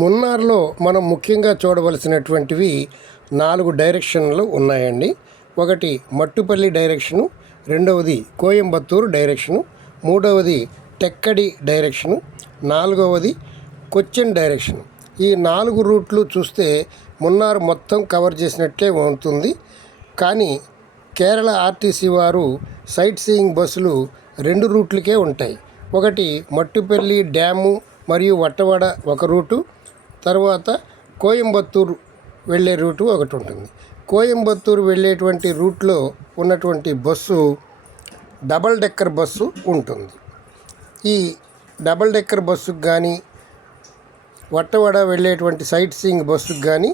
మున్నార్లో మనం ముఖ్యంగా చూడవలసినటువంటివి 4 డైరెక్షన్లు ఉన్నాయండి. ఒకటి మట్టుపల్లి డైరెక్షను, రెండవది కోయంబత్తూరు డైరెక్షను, మూడవది టెక్కడి డైరెక్షను, నాలుగవది కొచ్చిన్ డైరెక్షను. ఈ 4 రూట్లు చూస్తే మున్నార్ మొత్తం కవర్ చేసినట్లే ఉంటుంది. కానీ కేరళ ఆర్టీసీ వారు సైట్ సీయింగ్ బస్సులు 2 రూట్లకే ఉంటాయి. ఒకటి మట్టుపల్లి డ్యాము మరియు వట్టవడ ఒక రూటు, తర్వాత కోయంబత్తూరు వెళ్ళే రూటు ఒకటి ఉంటుంది. కోయంబత్తూరు వెళ్ళేటువంటి రూట్లో ఉన్నటువంటి బస్సు డబల్ డెక్కర్ బస్సు ఉంటుంది. ఈ డబల్ డెక్కర్ బస్సుకు కానీ వట్టవడ వెళ్ళేటువంటి సైట్ సీయింగ్ బస్సుకు కానీ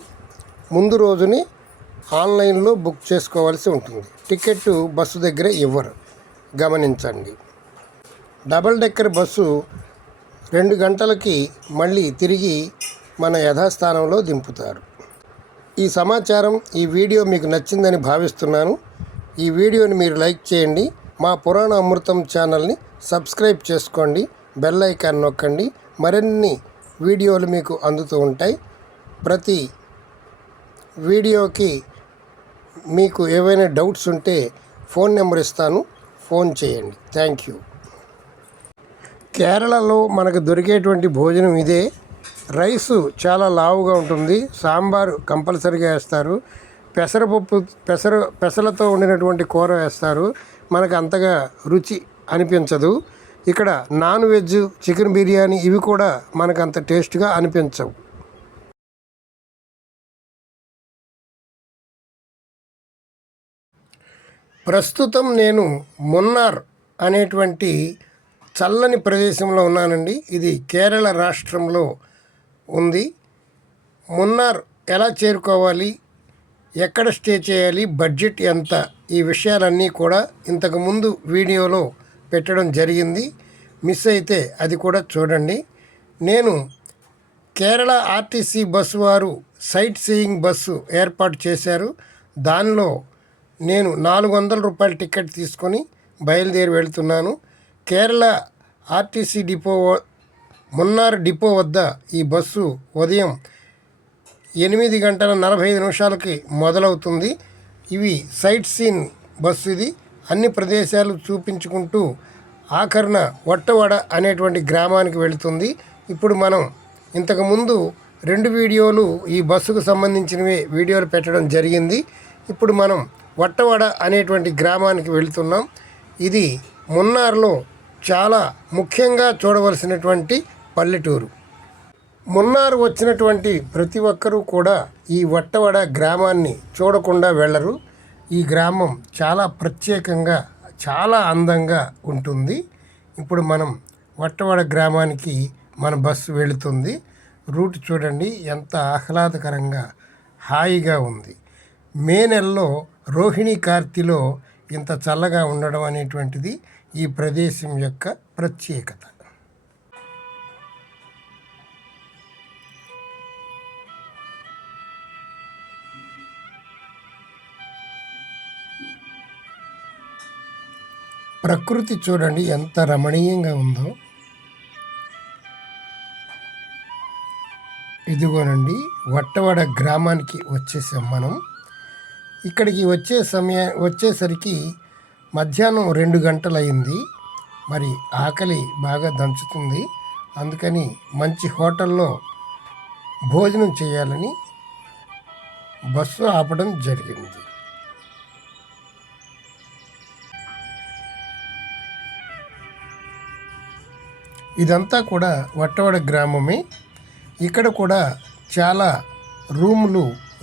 ముందు రోజుని ఆన్లైన్లో బుక్ చేసుకోవాల్సి ఉంటుంది. టికెట్ బస్సు దగ్గర ఇవ్వరు, గమనించండి. డబల్ డెక్కర్ బస్సు 2 గంటలకి మళ్ళీ తిరిగి మన యథాస్థానంలో దింపుతారు. ఈ సమాచారం, ఈ వీడియో మీకు నచ్చిందని భావిస్తున్నాను. ఈ వీడియోని మీరు లైక్ చేయండి. మా పురాణ అమృతం ఛానల్ని సబ్స్క్రైబ్ చేసుకోండి. బెల్ ఐకాన్ నొక్కండి. మరిన్ని వీడియోలు మీకు అందుతూ ఉంటాయి. ప్రతి వీడియోకి మీకు ఏవైనా డౌట్స్ ఉంటే ఫోన్ నెంబర్ ఇస్తాను, ఫోన్ చేయండి. Thank you. కేరళలో మనకు దొరికేటువంటి భోజనం ఇదే. రైసు చాలా లావుగా ఉంటుంది. సాంబారు కంపల్సరీగా వేస్తారు. పెసరపప్పు పెసలతో వండినటువంటి కూర వేస్తారు. మనకు అంతగా రుచి అనిపించదు. ఇక్కడ నాన్ వెజ్, చికెన్ బిర్యానీ ఇవి కూడా మనకు అంత టేస్ట్గా అనిపించవు. ప్రస్తుతం నేను మున్నార్ అనేటువంటి చల్లని ప్రదేశంలో ఉన్నానండి. ఇది కేరళ రాష్ట్రంలో ఉంది. మున్నార్ ఎలా చేరుకోవాలి, ఎక్కడ స్టే చేయాలి, బడ్జెట్ ఎంత, ఈ విషయాలన్నీ కూడా ఇంతకుముందు వీడియోలో పెట్టడం జరిగింది. మిస్ అయితే అది కూడా చూడండి. నేను కేరళ ఆర్టీసీ బస్సు వారు సైట్ సీయింగ్ బస్సు ఏర్పాటు చేశారు. దానిలో నేను 400 రూపాయల టికెట్ తీసుకొని బయలుదేరి వెళ్తున్నాను. Kerala RTC depot Munnar depot వద్ద ఈ బస్సు ఉదయం 8:45 మొదలవుతుంది. ఇవి సైట్ సీన్ బస్సు. ఇది అన్ని ప్రదేశాలు చూపించుకుంటూ ఆఖరణ వట్టవడ అనేటువంటి గ్రామానికి వెళుతుంది. ఇప్పుడు మనం ఇంతకుముందు 2 వీడియోలు ఈ బస్సుకు సంబంధించినవి వీడియోలు పెట్టడం జరిగింది. ఇప్పుడు మనం వట్టవడ అనేటువంటి గ్రామానికి వెళుతున్నాం. ఇది మున్నార్లో చాలా ముఖ్యంగా చూడవలసినటువంటి పల్లెటూరు. మున్నార్ వచ్చినటువంటి ప్రతి ఒక్కరూ కూడా ఈ వట్టవడ గ్రామాన్ని చూడకుండా వెళ్ళరు. ఈ గ్రామం చాలా ప్రత్యేకంగా, చాలా అందంగా ఉంటుంది. ఇప్పుడు మనం వట్టవడ గ్రామానికి మన బస్సు వెళుతుంది. రూట్ చూడండి ఎంత ఆహ్లాదకరంగా, హాయిగా ఉంది. మే నెలలో రోహిణి కార్తీలో ఇంత చల్లగా ఉండడం అనేటువంటిది ఈ ప్రదేశం యొక్క ప్రత్యేకత. ప్రకృతి చూడండి ఎంత రమణీయంగా ఉందో. ఇదిగోనండి వట్టవడ గ్రామానికి వచ్చేసాం మనం. ఇక్కడికి వచ్చేసరికి మధ్యాహ్నం 2 గంటలయింది. మరి ఆకలి బాగా దంచుతుంది. అందుకని మంచి హోటల్లో భోజనం చేయాలని బస్సు ఆపడం జరిగింది. ఇదంతా కూడా వట్టవడ గ్రామమే. ఇక్కడ కూడా చాలా రూములు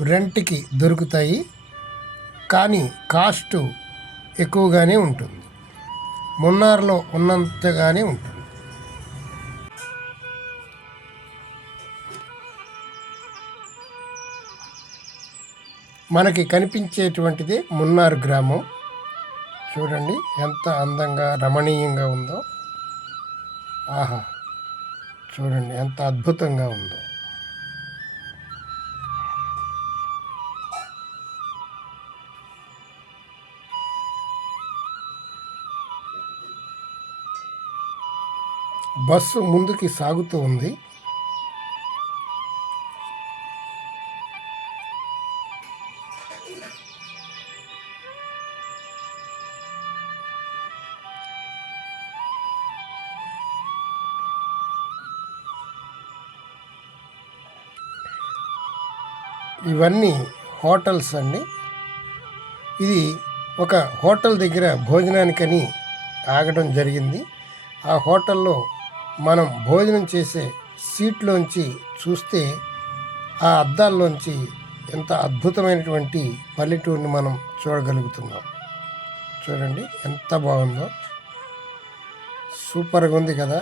రెంట్కి దొరుకుతాయి. కానీ కాస్ట్ ఎక్కువగానే ఉంటుంది. మున్నార్లో ఉన్నంతగానే ఉంటుంది. మనకి కనిపించేటువంటిదే మున్నార్ గ్రామం. చూడండి ఎంత అందంగా, రమణీయంగా ఉందో. ఆహా, చూడండి ఎంత అద్భుతంగా ఉందో. బస్సు ముందుకి సాగుతూ ఉంది. ఇవన్నీ హోటల్స్ అండి. ఇది ఒక హోటల్ దగ్గర భోజనానికని ఆగడం జరిగింది. ఆ హోటల్లో మనం భోజనం చేసే సీట్లోంచి చూస్తే ఆ అద్దాల్లోంచి ఎంత అద్భుతమైనటువంటి పల్లెటూరుని మనం చూడగలుగుతున్నాం. చూడండి ఎంత బాగుందో, సూపర్గా ఉంది కదా.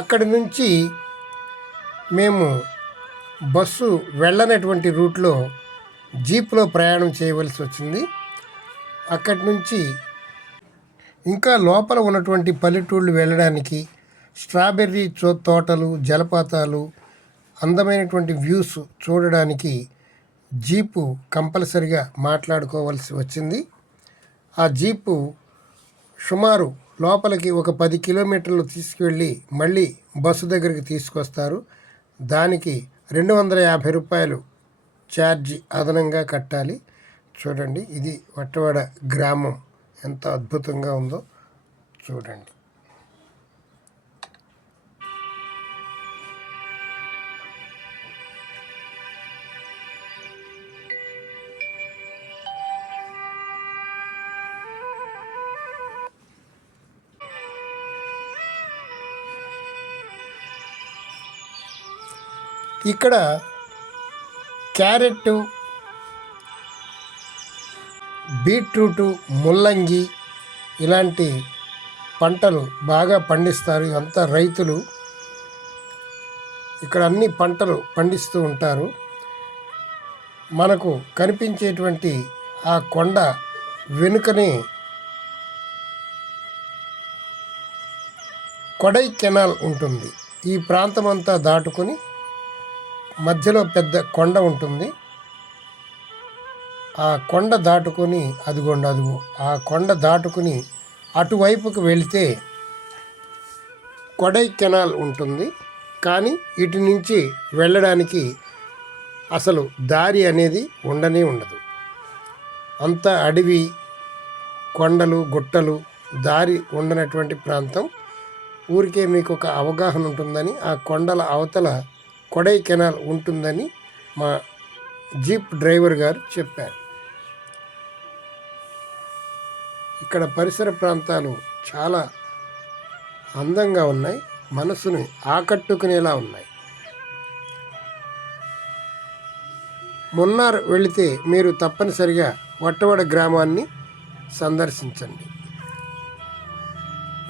అక్కడి నుంచి మేము బస్సు వెళ్ళనటువంటి రూట్లో జీప్లో ప్రయాణం చేయవలసి వచ్చింది. అక్కడి నుంచి ఇంకా లోపల ఉన్నటువంటి పల్లెటూళ్ళు వెళ్ళడానికి స్ట్రాబెర్రీ తోటలు, జలపాతాలు, అందమైనటువంటి వ్యూస్ చూడడానికి జీపు కంపల్సరిగా మాట్లాడుకోవాల్సి వచ్చింది. ఆ జీపు సుమారు లోపలికి ఒక 10 కిలోమీటర్లు తీసుకువెళ్ళి మళ్ళీ బస్సు దగ్గరికి తీసుకొస్తారు. దానికి 250 రూపాయలు ఛార్జీ అదనంగా కట్టాలి. చూడండి, ఇది వట్టవాడ గ్రామం ఎంత అద్భుతంగా ఉందో చూడండి. ఇక్కడ క్యారెట్, బీట్రూటు, ముల్లంగి ఇలాంటి పంటలు బాగా పండిస్తారు. ఇదంతా రైతులు ఇక్కడ అన్ని పంటలు పండిస్తూ ఉంటారు. మనకు కనిపించేటువంటి ఆ కొండ వెనుకనే కొడైకెనాల్ ఉంటుంది. ఈ ప్రాంతం అంతా దాటుకొని మధ్యలో పెద్ద కొండ ఉంటుంది. ఆ కొండ దాటుకొని అదిగో ఆ కొండ దాటుకుని అటువైపుకు వెళితే కొడైకెనాల్ ఉంటుంది. కానీ ఇటు నుంచి వెళ్ళడానికి అసలు దారి అనేది ఉండదు. అంతా అడవి, కొండలు, గుట్టలు, దారి ఉండనటువంటి ప్రాంతం. ఊరికే మీకు ఒక అవగాహన ఉంటుందని ఆ కొండల అవతల కొడైకెనాల్ ఉంటుందని మా జీప్ డ్రైవర్ గారు చెప్పారు. ఇక్కడ పరిసర ప్రాంతాలు చాలా అందంగా ఉన్నాయి, మనసుని ఆకట్టుకునేలా ఉన్నాయి. మున్నార్ వెళితే మీరు తప్పనిసరిగా వట్టవడ గ్రామాన్ని సందర్శించండి.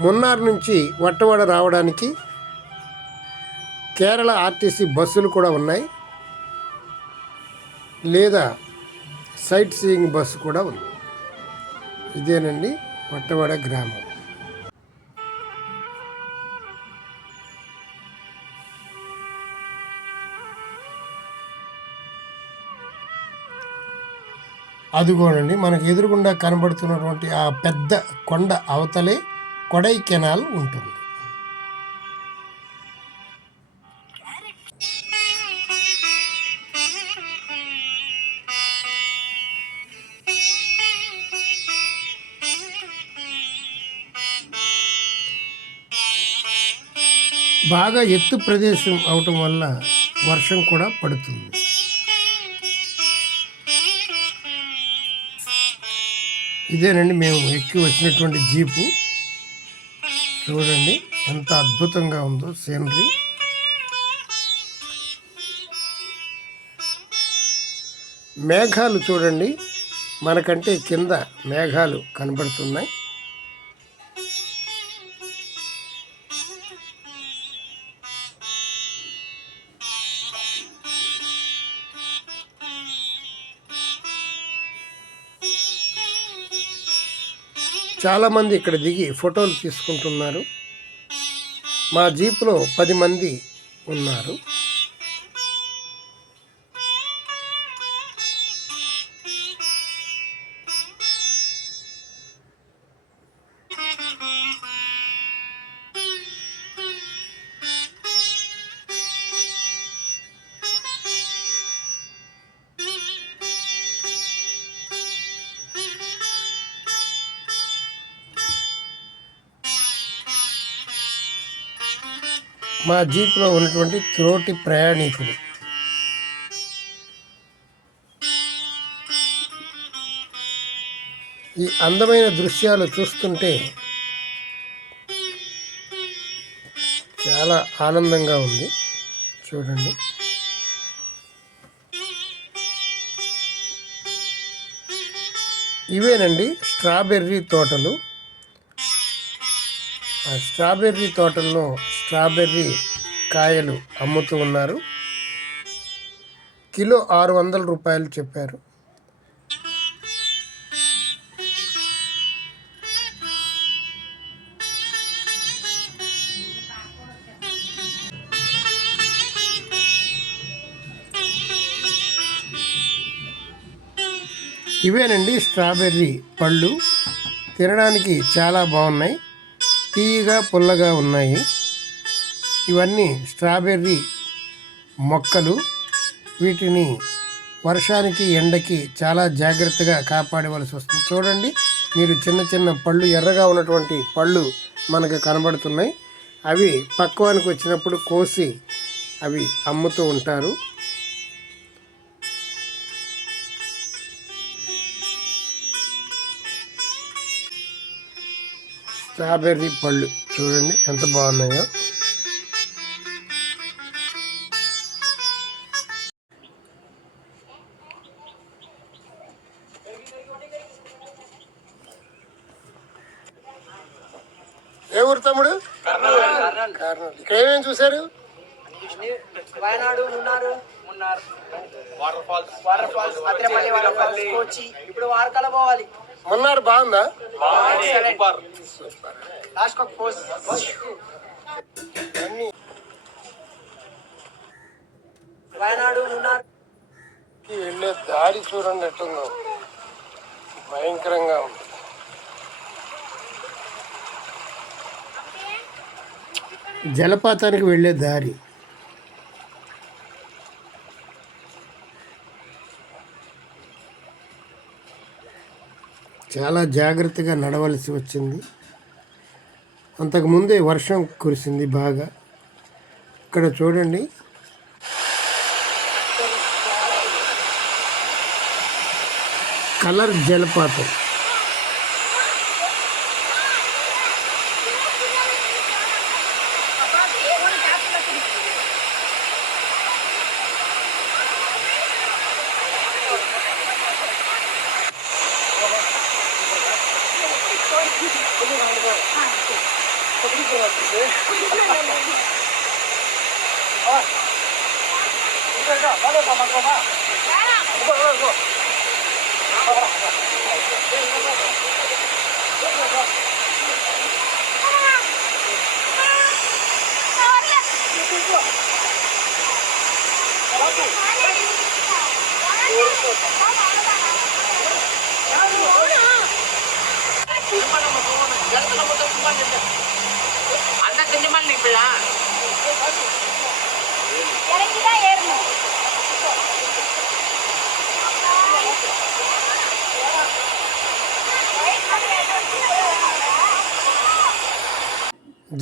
మున్నార్ నుంచి వట్టవడ రావడానికి కేరళ ఆర్టీసీ బస్సులు కూడా ఉన్నాయి, లేదా సైట్ సీయింగ్ బస్సు కూడా ఉంది. ఇదేనండి వట్టవడ గ్రామం. అదిగోనండి మనకు ఎదురుగుండా కనబడుతున్నటువంటి ఆ పెద్ద కొండ అవతలే కొడైకెనాల్ ఉంటుంది. బాగా ఎత్తు ప్రదేశం అవటం వల్ల వర్షం కూడా పడుతుంది. ఇదేనండి మేము ఎక్కి వచ్చినటువంటి జీపు. చూడండి ఎంత అద్భుతంగా ఉందో సీనరీ. మేఘాలు చూడండి, మనకంటే కింద మేఘాలు కనబడుతున్నాయి. చాలామంది ఇక్కడ దిగి ఫోటోలు తీసుకుంటున్నారు. మా జీప్లో 10 మంది ఉన్నారు. మా జీప్లో ఉన్నటువంటి తోటి ప్రయాణికులు. ఈ అందమైన దృశ్యాలు చూస్తుంటే చాలా ఆనందంగా ఉంది. చూడండి, ఇవేనండి స్ట్రాబెర్రీ తోటలు. ఆ స్ట్రాబెర్రీ తోటల్లో స్ట్రాబెర్రీ కాయలు అమ్ముతూ ఉన్నారు. కిలో 600 రూపాయలు చెప్పారు. ఇవేనండి స్ట్రాబెర్రీ పళ్ళు. తినడానికి చాలా బాగున్నాయి, తీయగా పుల్లగా ఉన్నాయి. ఇవన్నీ స్ట్రాబెర్రీ మొక్కలు. వీటిని వర్షానికి ఎండకి చాలా జాగ్రత్తగా కాపాడవలసి వస్తుంది. చూడండి, మీరు చిన్న చిన్న పళ్ళు, ఎర్రగా ఉన్నటువంటి పళ్ళు మనకు కనబడుతున్నాయి. అవి పక్వానికి వచ్చినప్పుడు కోసి అవి అమ్ముతూ ఉంటారు. స్ట్రాబెర్రీ పళ్ళు చూడండి ఎంత బాగున్నాయో. ఏ ఊరు తమ్ముడు? కర్నూలు. ఇక్కడ ఏమేమి చూశారు? Wayanad, waterfalls, Athirappilly waterfalls, Kochi. ఇప్పుడు వారకాల పోవాలి. మున్నార్ బాగుందా? లాస్ట్ ఒక పోస్ట్. వయనాడు, వెళ్ళే దారి చూడండి ఎట్టుందో, భయంకరంగా ఉంది. జలపాతానికి వెళ్ళే దారి. చాలా జాగ్రత్తగా నడవలసి వచ్చింది. అంతకుముందే వర్షం కురిసింది బాగా. ఇక్కడ చూడండి, కలర్ జలపాతం.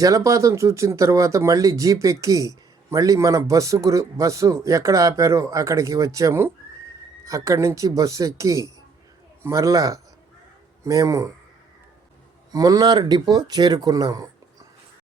జలపాతం చూసిన తర్వాత మళ్ళీ జీప్ ఎక్కి మళ్ళీ మన బస్సు ఎక్కడ ఆపారో అక్కడికి వచ్చాము. అక్కడి నుంచి బస్సు ఎక్కి మరలా మేము మున్నార్ డిపో చేరుకున్నాము.